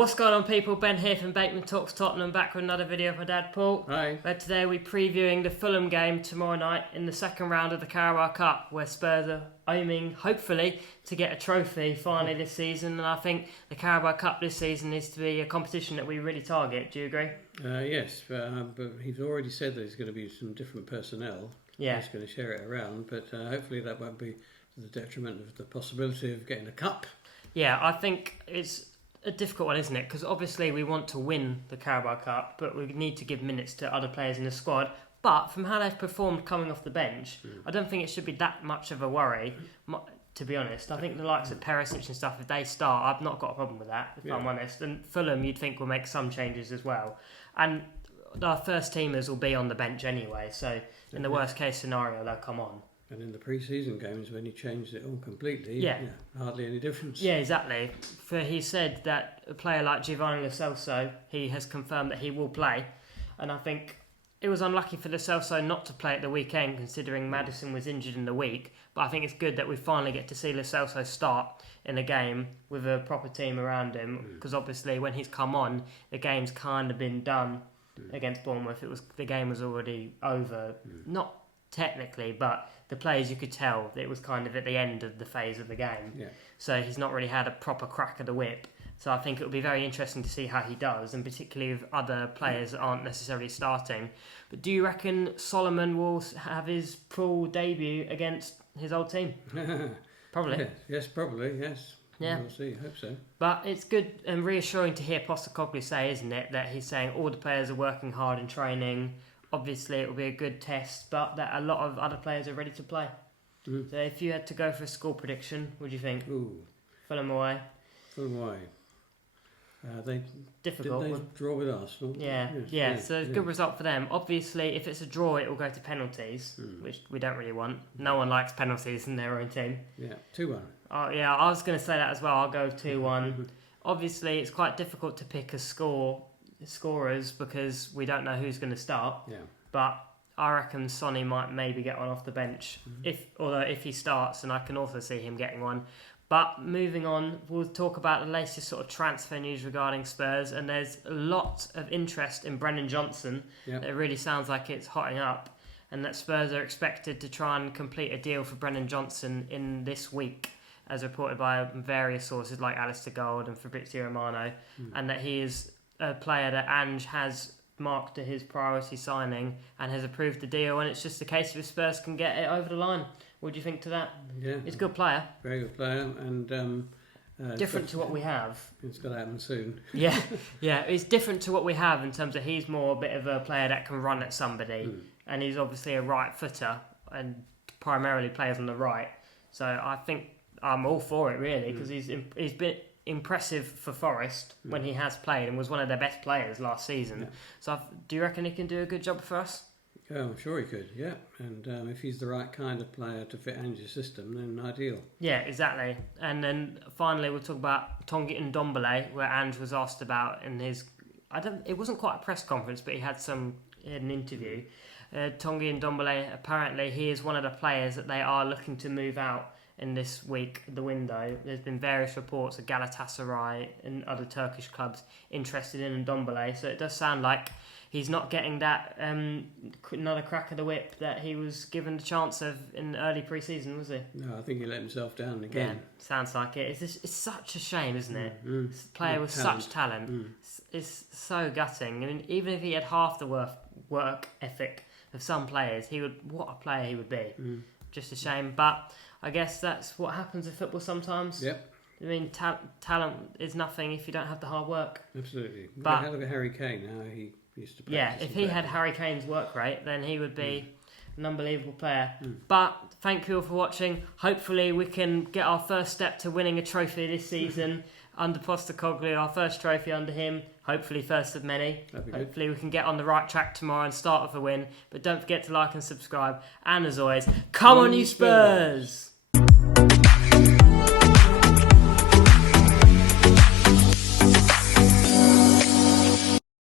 What's going on, people? Ben here from Bateman Talks Tottenham, back with another video of my dad, Paul. Hi. Where today we're previewing the Fulham game tomorrow night in the second round of the Carabao Cup, where Spurs are aiming, hopefully, to get a trophy finally this season. And I think the Carabao Cup this season is to be a competition that we really target. Do you agree? Yes, but he's already said that there's going to be some different personnel. Yeah. He's going to share it around, but hopefully that won't be to the detriment of the possibility of getting a cup. Yeah, I think it's a difficult one, isn't it? Because obviously we want to win the Carabao Cup, but we need to give minutes to other players in the squad. But from how they've performed coming off the bench, I don't think it should be that much of a worry, to be honest. I think the likes of Perisic and stuff, if they start, I've not got a problem with that, if I'm honest. And Fulham, you'd think, will make some changes as well. And our first teamers will be on the bench anyway, so in the worst case scenario, they'll come on. And in the pre-season games, when he changed it all completely, hardly any difference. Yeah, exactly. For he said that a player like Giovanni Lo Celso, he has confirmed that he will play. And I think it was unlucky for Lo Celso not to play at the weekend, considering Maddison was injured in the week. But I think it's good that we finally get to see Lo Celso start in a game with a proper team around him. Because obviously when he's come on, the game's kind of been done against Bournemouth. The game was already over. Not technically, but the players, you could tell that it was kind of at the end of the phase of the game. Yeah. So he's not really had a proper crack of the whip. So I think it will be very interesting to see how he does, and particularly if other players aren't necessarily starting. But do you reckon Solomon will have his full debut against his old team? Probably. Yes, probably, yes. Yeah. We'll see, hope so. But it's good and reassuring to hear Postecoglou say, isn't it, that he's saying all the players are working hard in training. Obviously, it will be a good test, but that a lot of other players are ready to play. So if you had to go for a score prediction, what do you think? Fulham away? Fulham away. Difficult. Did they draw with Arsenal? Yeah. So it's a good result for them. Obviously, if it's a draw, it will go to penalties, which we don't really want. No one likes penalties in their own team. Yeah, 2-1. Oh, yeah, I was going to say that as well. I'll go 2-1. Obviously, it's quite difficult to pick a scorers because we don't know who's going to start. Yeah. But I reckon Sonny might maybe get one off the bench. Although if he starts, and I can also see him getting one. But moving on, we'll talk about the latest sort of transfer news regarding Spurs, and there's a lot of interest in Brennan Johnson. Yep. It really sounds like it's hotting up, and that Spurs are expected to try and complete a deal for Brennan Johnson in this week, as reported by various sources like Alistair Gold and Fabrizio Romano, and that he is a player that Ange has marked to his priority signing and has approved the deal, and it's just a case if Spurs can get it over the line. What do you think to that? Yeah, he's a good player. Very good player, and different to what we have. It's got to happen soon. yeah, it's different to what we have in terms of he's more a bit of a player that can run at somebody, and he's obviously a right footer and primarily plays on the right. So I think I'm all for it really, because he's been impressive for Forest when he has played and was one of their best players last season. So do you reckon he can do a good job for us? Oh, I'm sure he could, yeah. And if he's the right kind of player to fit Ange's system, then ideal. Yeah, exactly. And then finally we'll talk about Tanguy Ndombele, where Ange was asked about in his... it wasn't quite a press conference, but he had an interview. Tanguy Ndombele, apparently he is one of the players that they are looking to move out in this week, the window. There's been various reports of Galatasaray and other Turkish clubs interested in Ndombele, so it does sound like he's not getting that another crack of the whip that he was given the chance of in early pre-season, was he? No, I think he let himself down again. Yeah, sounds like it. It's such a shame, isn't it? This player with such talent. It's so gutting. I mean, even if he had half the work ethic of some players, what a player he would be. Just a shame, but I guess that's what happens in football sometimes. Yep. I mean, talent is nothing if you don't have the hard work. Absolutely. But look at Harry Kane, how he used to play. Yeah, if he had Harry Kane's work rate, then he would be an unbelievable player. But thank you all for watching. Hopefully we can get our first step to winning a trophy this season under Postecoglou, our first trophy under him. Hopefully first of many. Hopefully we can get on the right track tomorrow and start with a win. But don't forget to like and subscribe. And as always, come on you Spurs!